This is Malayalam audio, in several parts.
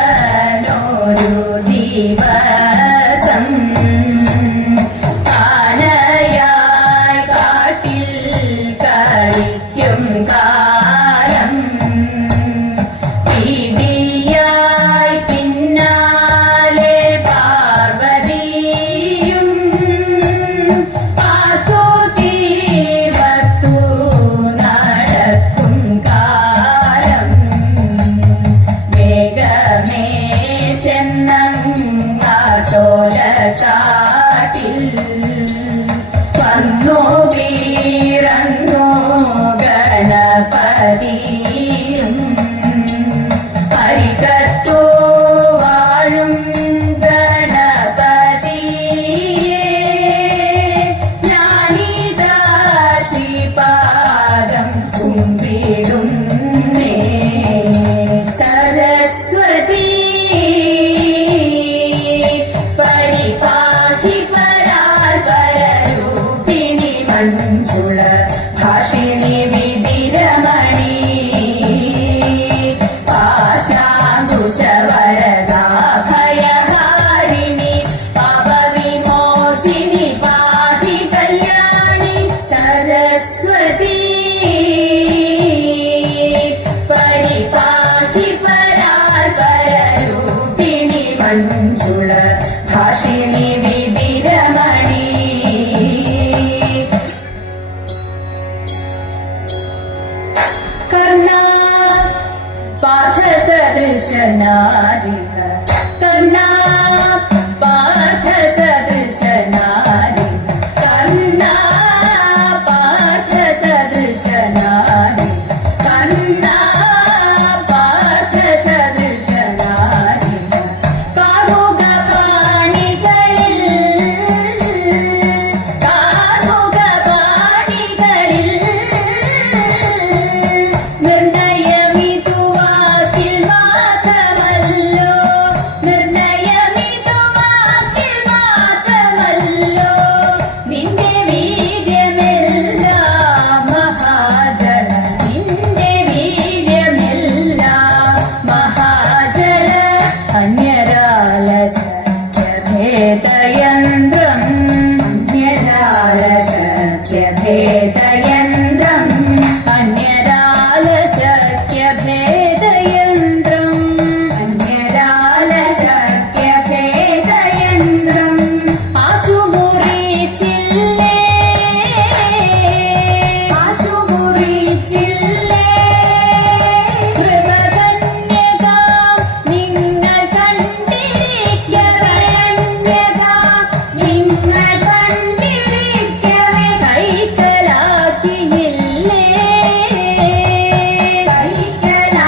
മഹാദേവനൊരു ദിവസം ആനയായി കാട്ടിൽ കളിക്കും കാലം പീഡിയായി പിന്നാലെ പാർവതിയും ആർക്കു തീവത്തു നടക്കും കാലം വേഗമേ ചെന്നങ്ങ ചോലക്കാട്ടിൽ വന്നു വീറന്നു ഗണപതിയും അരികത്തു വാഴും ഗണപതിയേ ഞാനിതാ ശ്രീപാദം കുമ്പിടുന്നേ സരസ്വതി പരിപാഹി പരാൽപരരൂപിണി മഞ്ജുള ഭാഷിണി വിധിരമണി പാശാങ്കുശവരദാഭയഹാരിണി പാപവിമോചിനി പാഹി കല്യാണി സരസ്വതി പരിപാഹി പരാൽപരരൂപിണി മഞ്ജുള ഭാഷിണി വിധിരമണി കർണാ പാർത്ഥസദൃശനാരിക കർണാ പാർത്ഥസദൃശനാരിക കർണാ പാർത്ഥസദൃശനാരിക കർണാ പാർത്ഥസദൃശനാരിക കാമുക പാണികളിൽ നിർണയമിതു വാക്കിൽ മാത്രമല്ലോ നിർണയമിതു വാക്കിൽ മാത്രമല്ലോ നിന്റെ വീര്യമെല്ലാം മഹാജല നിന്റെ വീര്യമെല്ലാം മഹാജല അന്യരാലശക്യഭേദയന്ത്രം അന്യരാലശക്യഭേദയന്ത്രം അന്യരാലശക്യഭേദയന്ത്രം അന്യരാലശക്യഭേദയന്ത്രം ആശുമുറിച്ചില്ലേ ആശുമുറിച്ചില്ലേ കൃപകന്യകാം നിങ്ങൾ കണ്ടിരിക്കവേ അന്യകാം നിങ്ങൾ കണ്ടിരിക്കവേ കൈക്കലാക്കിയില്ലേ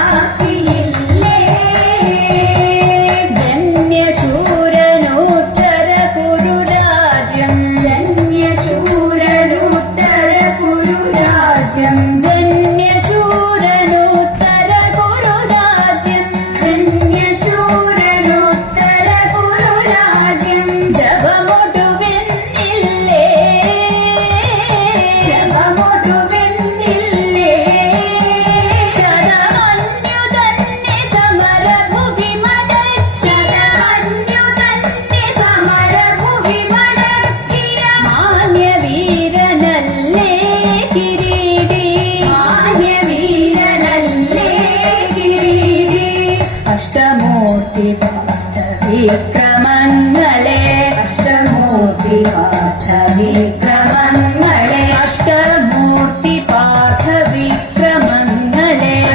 കൈക്കലാക്കിയില്ലേ ജന്യശൂരനൂത്തര കുരുരാജ്യം ജന്യശൂരനൂത്തര കുരുരാജ്യം ജന്യശൂരനൂത്തര കുരുരാജ്യം ജന്യശൂരനൂത്തര കുരുരാജ്യം ജപമൊടുവെന്നില്ലേ ജപമൊടുവെന്നില്ലേ ശതമന്യു തന്നെ സമരഭുവി ശതമന്യു തന്നെ സമരഭുവി മടക്കിയ മാന്യവീരനല്ലേ കിരീടി മാന്യവീരനല്ലേ കിരീടി അഷ്ടമൂർത്തി പാഠവിക്രമങ്ങളെ അഷ്ടമൂർത്തി പാഠവിക്രമങ്ങളെ അഷ്ടമൂർത്തി പാഠവിക്രമങ്ങളെ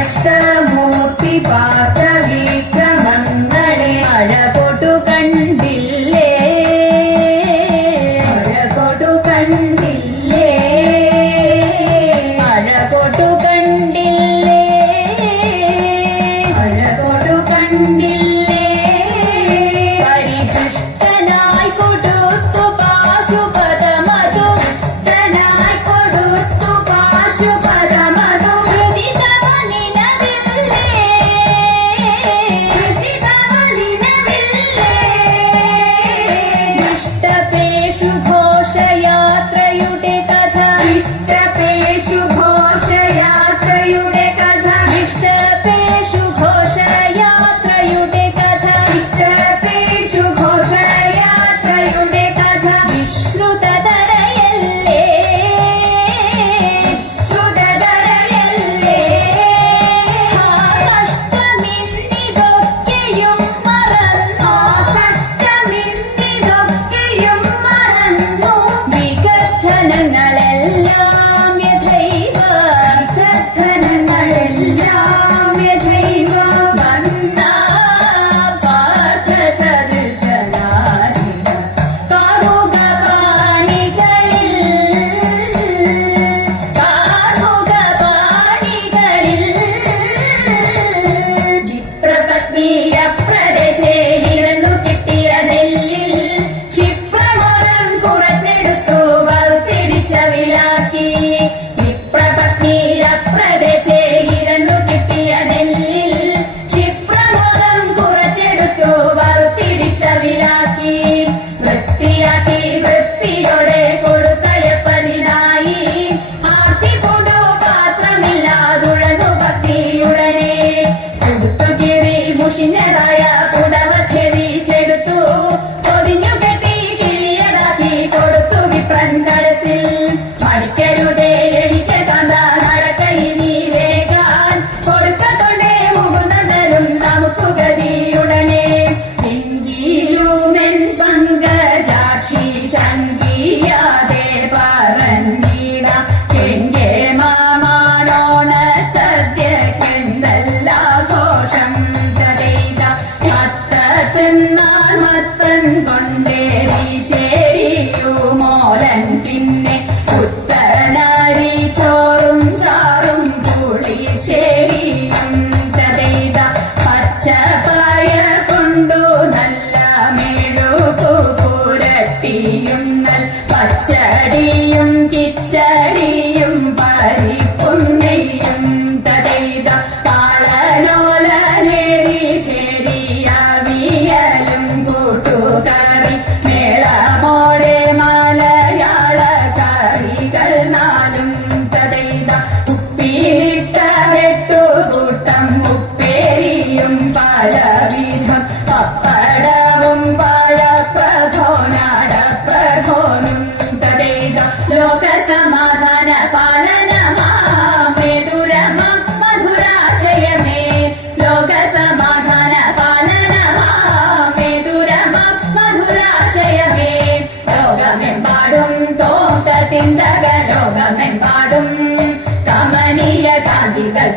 അഷ്ടമൂർത്തി പാഠവിക്രമങ്ങളെ അഴകൊടു കണ്ടില്ലേ അഴകൊടു കണ്ടില്ലേ അഴകൊടു കണ്ടില്ലേ അഴകൊടു കണ്ടില്ലേ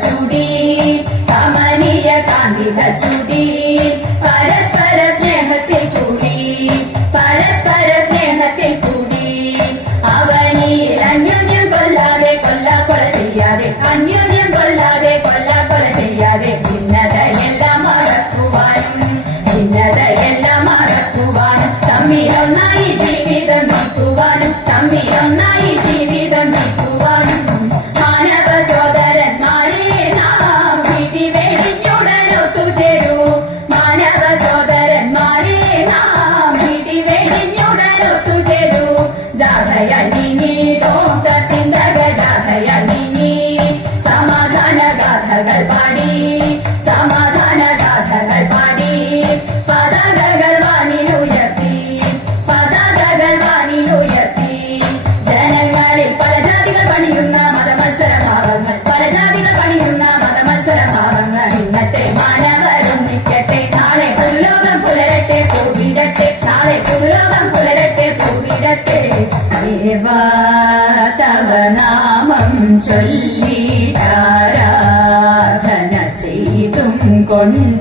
ചുടി കമനീയ കാന്തിക ചുടി പരസ്പര സ്നേഹത്തിൽ കൂടി പരസ്പര സ്നേഹത്തിൽ കൂടി അവനിൽ അന്യോന്യം കൊല്ലാതെ കൊല ചെയ്യാതെ അന്യോന്യം കൊല്ലാതെ കൊല ചെയ്യാതെ ഭിന്നതയെല്ലാം മറക്കുവാനും ഭിന്നതയെല്ലാം മറക്കുവാനും തമ്മിലൊന്നായി ജീവിതം നീക്കുവാനും തമ്മിലൊന്നായി ജീവിതം നീക്കുവാനും മാനവ സോദരന്മാരെ നാം വിധി വെടിഞ്ഞുടനൊത്തുചേരൂ മാനവ സോദരന്മാരെ നാം വിധി വെടിഞ്ഞുടനൊത്തുചേരൂ ജാഥയായി നീങ്ങി തോന്തത്തിന്തക ജാഥയായി നീങ്ങി സമാധാന ഗാഥകൾ പാടി സമാധാന ഗാഥകൾ പാടി പതാകകൾ വാനിലുയർത്തി പതാകകൾ വാനിലുയർത്തി ജനങ്ങളിൽ പല ജാതികൾ പണിയുന്ന മതമത്സരഭാവങ്ങൾ പല ജാതികൾ പണിയുന്ന മതമത്സരഭാവങ്ങൾ ഇന്നത്തെ മാനവരൊന്നിക്കട്ടെ നാളെ പുതുലോകം പുലരട്ടെ പൂവിടട്ടെ നാളെ പുതുലോകം പുലരട്ടെ പൂവിടട്ടെ ദേവാ തവ നാമം ചൊല്ലിടാരാധന ചെയ്തും കൊണ്ട്